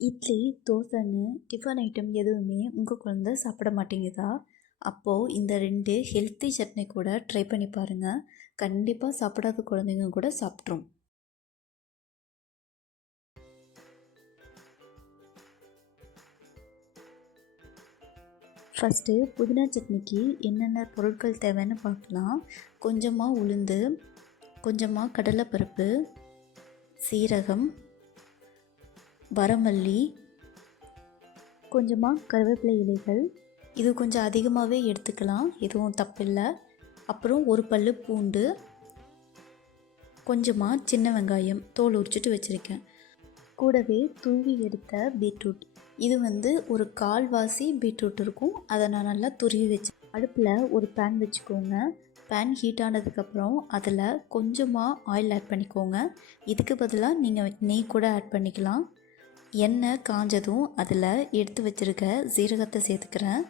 Idli, தோசைன்னு tiffin item எதுவுமே உங்கள் குழந்தை சாப்பிட மாட்டேங்குதா? அப்போது இந்த 2 ஹெல்த்தி சட்னி கூட ட்ரை பண்ணி பாருங்கள். கண்டிப்பாக சாப்பிடாத குழந்தைங்க கூட சாப்பிட்ரும். ஃபஸ்ட்டு புதினா சட்னிக்கு என்னென்ன பொருட்கள் தேவைன்னு பார்க்கலாம். கொஞ்சமாக உளுந்து, கொஞ்சமாக கடலைப்பருப்பு, சீரகம், வரமல்லி, கொஞ்சமாக கருவேப்பிலை இலைகள். இது கொஞ்சம் அதிகமாகவே எடுத்துக்கலாம், எதுவும் தப்பில்லை. அப்புறம் ஒரு பல் பூண்டு, கொஞ்சமாக சின்ன வெங்காயம் தோல் உரிச்சிட்டு வச்சுருக்கேன். கூடவே தூவி எடுத்த பீட்ரூட். இது ஒரு கால்வாசி பீட்ரூட் இருக்கும், அதை நான் நல்லா துருவி வச்சு அடுப்பில் ஒரு பேன் வச்சுக்கோங்க. பேன் ஹீட் ஆனதுக்கப்புறம் அதில் கொஞ்சமாக ஆயில் ஆட் பண்ணிக்கோங்க. இதுக்கு பதிலாக நீங்கள் நெய் கூட ஆட் பண்ணிக்கலாம். எண்ணெய் காஞ்சதும் அதில் எடுத்து வச்சுருக்க சீரகத்தை சேர்த்துக்கிறேன்.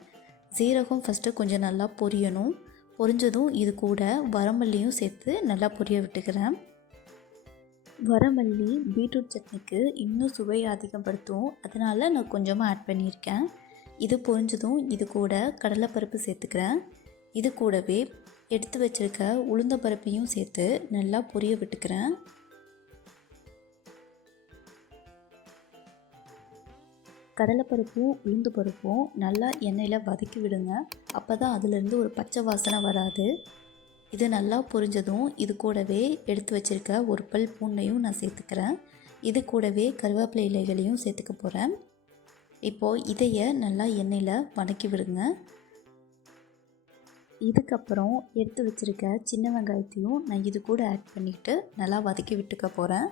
சீரகம் ஃபஸ்ட்டு கொஞ்சம் நல்லா பொரியணும். பொரிஞ்சதும் இது கூட வரமல்லியும் சேர்த்து நல்லா பொரிய விட்டுக்கிறேன். வரமல்லி பீட்ரூட் சட்னிக்கு இன்னும் சுவையை அதிகப்படுத்தும், அதனால் நான் கொஞ்சமாக ஆட் பண்ணியிருக்கேன். இது பொரிஞ்சதும் இது கூட கடலைப்பருப்பு சேர்த்துக்கிறேன். இது கூடவே எடுத்து வச்சுருக்க உளுந்த பருப்பையும் சேர்த்து நல்லா பொரிய விட்டுக்கிறேன். கடலைப்பருப்பும் உளுந்து பருப்பும் நல்லா எண்ணெயில் வதக்கி விடுங்க. அப்போ தான் அதிலேருந்து ஒரு பச்சை வாசனை வராது. இது நல்லா பொரிஞ்சதும் இது கூடவே எடுத்து வச்சுருக்க ஒரு பல் பூண்டையும் நான் சேர்த்துக்கிறேன். இது கூடவே கருவேப்பிலை இலைகளையும் சேர்த்துக்க போகிறேன். இப்போது இதைய நல்லா எண்ணெயில் வதக்கி விடுங்க. இதுக்கப்புறம் எடுத்து வச்சுருக்க சின்ன வெங்காயத்தையும் நான் இது கூட ஆட் பண்ணிவிட்டு நல்லா வதக்கி விட்டுக்க போகிறேன்.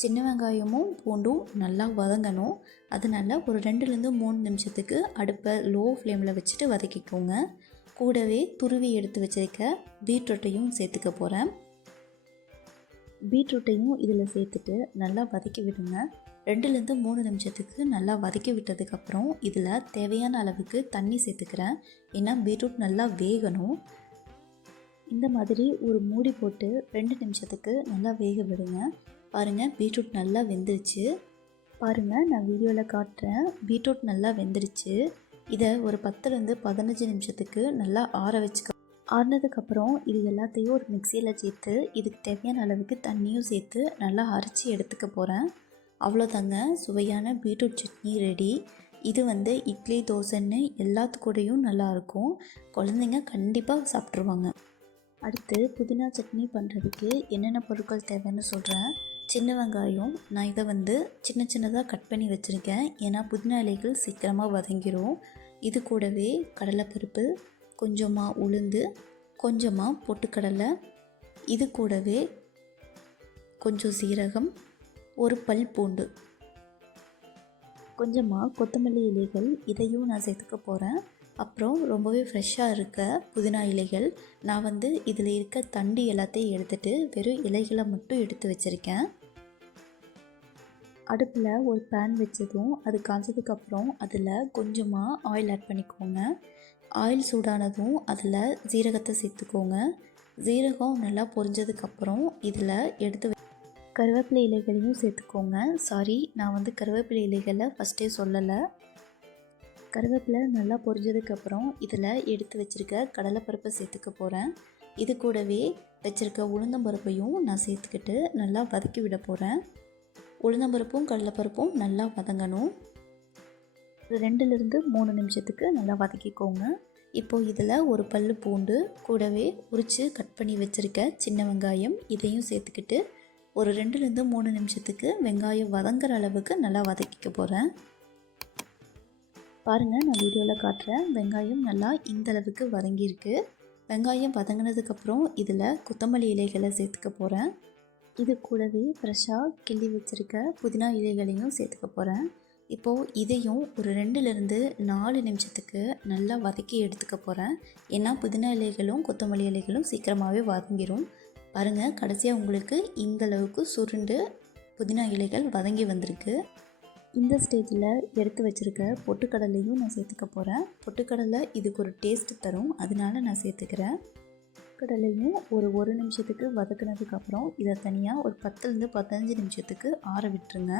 சின்ன வெங்காயமும் பூண்டும் நல்லா வதங்கணும். அதனால் ஒரு 2-3 நிமிஷத்துக்கு அடுப்பை லோ ஃப்ளேமில் வச்சுட்டு வதக்கிக்கோங்க. கூடவே துருவி எடுத்து வச்சுருக்க பீட்ரூட்டையும் சேர்த்துக்க போகிறேன். பீட்ரூட்டையும் இதில் சேர்த்துட்டு நல்லா வதக்கி விடுங்க. 2-3 நிமிஷத்துக்கு நல்லா வதக்கி விட்டதுக்கப்புறம் இதில் தேவையான அளவுக்கு தண்ணி சேர்த்துக்கிறேன். ஏன்னா பீட்ரூட் நல்லா வேகணும். இந்த மாதிரி ஒரு மூடி போட்டு 2 நிமிஷத்துக்கு நல்லா வேக விடுங்க. பாருங்கள், பீட்ரூட் நல்லா வெந்துருச்சு. பாருங்கள், நான் வீடியோவில் காட்டுறேன். பீட்ரூட் நல்லா வெந்துருச்சு. இதை ஒரு 10-15 நிமிஷத்துக்கு நல்லா ஆற வச்சுக்க. ஆறினதுக்கப்புறம் இது எல்லாத்தையும் ஒரு மிக்சியில் சேர்த்து இதுக்கு தேவையான அளவுக்கு தண்ணியும் சேர்த்து நல்லா அரைச்சி எடுத்துக்க போகிறேன். அவ்வளோதாங்க, சுவையான பீட்ரூட் சட்னி ரெடி. இது இட்லி, தோசைன்னு எல்லாத்துக்கூடையும் நல்லாயிருக்கும். குழந்தைங்க கண்டிப்பாக சாப்பிட்ருவாங்க. அடுத்து புதினா சட்னி பண்ணுறதுக்கு என்னென்ன பொருட்கள் தேவைன்னு சொல்கிறேன். சின்ன வெங்காயம் நான் இதை சின்ன சின்னதாக கட் பண்ணி வச்சுருக்கேன். ஏன்னா புதினா இலைகள் சீக்கிரமாக வதங்கிடும். இது கூடவே கடலைப்பருப்பு, கொஞ்சமாக உளுந்து, கொஞ்சமாக பொட்டுக்கடலை, இது கூடவே கொஞ்சம் சீரகம், ஒரு பல் பூண்டு, கொஞ்சமாக கொத்தமல்லி இலைகள், இதையும் நான் சேர்த்துக்க போகிறேன். அப்புறம் ரொம்பவே ஃப்ரெஷ்ஷாக இருக்க புதினா இலைகள். நான் இதில் இருக்க தண்டு எல்லாத்தையும் எடுத்துகிட்டு வெறும் இலைகளை மட்டும் எடுத்து வச்சுருக்கேன். அடுப்பில் ஒரு பேன் வச்சதும் அது காய்ச்சதுக்கப்புறம் அதில் கொஞ்சமாக ஆயில் ஆட் பண்ணிக்கோங்க. ஆயில் சூடானதும் அதில் ஜீரகத்தை சேர்த்துக்கோங்க. ஜீரகம் நல்லா பொரிஞ்சதுக்கப்புறம் இதில் எடுத்து கருவேப்பிலை இலைகளையும் சேர்த்துக்கோங்க. சாரி, நான் கருவேப்பிலை இலைகளை ஃபஸ்ட்டே சொல்லலை. கருவேப்பிலை நல்லா பொரிஞ்சதுக்கப்புறம் இதில் எடுத்து வச்சுருக்க கடலைப்பருப்பை சேர்த்துக்க போகிறேன். இது கூடவே வச்சுருக்க உளுந்தம்பருப்பையும் நான் சேர்த்துக்கிட்டு நல்லா வதக்கி விட போகிறேன். உளுந்தம்பருப்பும் கடலைப்பருப்பும் நல்லா வதங்கணும். 2-3 நிமிஷத்துக்கு நல்லா வதக்கிக்கோங்க. இப்போது இதில் ஒரு பல் பூண்டு, கூடவே உரித்து கட் பண்ணி வச்சுருக்க சின்ன வெங்காயம், இதையும் சேர்த்துக்கிட்டு ஒரு 2-3 நிமிஷத்துக்கு வெங்காயம் வதங்குற அளவுக்கு நல்லா வதக்கிக்க போகிறேன். பாருங்கள், நான் வீடியோவில் காட்டுறேன். வெங்காயம் நல்லா இந்த அளவுக்கு வதங்கியிருக்கு. வெங்காயம் வதங்கினதுக்கப்புறம் இதில் கொத்தமல்லி இலைகளை சேர்த்துக்க போகிறேன். இது கூடவே ஃப்ரெஷ்ஷாக கிள்ளி வச்சுருக்க புதினா இலைகளையும் சேர்த்துக்க போகிறேன். இப்போது இதையும் ஒரு 2-4 நிமிஷத்துக்கு நல்லா வதக்கி எடுத்துக்க போகிறேன். ஏன்னா புதினா இலைகளும் கொத்தமல்லி இலைகளும் சீக்கிரமாகவே வதங்கிடும். பாருங்கள், கடைசியாக உங்களுக்கு இந்தளவுக்கு சுருண்டு புதினா இலைகள் வதங்கி வந்திருக்கு. இந்த ஸ்டேஜில் எடுத்து வச்சுருக்க பொட்டுக்கடலையும் நான் சேர்த்துக்க போகிறேன். பொட்டுக்கடலை இதுக்கு ஒரு டேஸ்ட் தரும், அதனால நான் சேர்த்துக்கிறேன். கடலையும் ஒரு நிமிஷத்துக்கு வதக்குனதுக்கப்புறம் இதை தனியாக ஒரு 10-15 நிமிஷத்துக்கு ஆற விட்டுருங்க.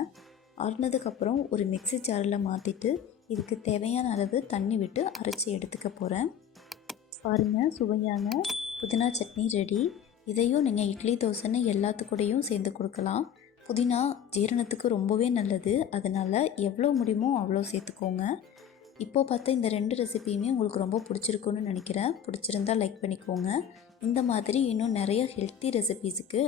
ஆறுனதுக்கப்புறம் ஒரு மிக்ஸி ஜாரில் மாற்றிட்டு இதுக்கு தேவையான அளவு தண்ணி விட்டு அரைச்சி எடுத்துக்க போகிறேன். பாருங்கள், சுவையான புதினா சட்னி ரெடி. இதையும் நீங்கள் இட்லி தோசைன்னு எல்லாத்துக்கூடையும் சேர்ந்து கொடுக்கலாம். புதினா ஜீரணத்துக்கு ரொம்பவே நல்லது, அதனால் எவ்வளோ முடியுமோ அவ்வளோ சேர்த்துக்கோங்க. இப்போது பார்த்தா இந்த 2 ரெசிபியுமே உங்களுக்கு ரொம்ப பிடிச்சிருக்குன்னு நினைக்கிறேன். பிடிச்சிருந்தா லைக் பண்ணிக்கோங்க. இந்த மாதிரி இன்னும் நிறைய ஹெல்த்தி ரெசிபீஸுக்கு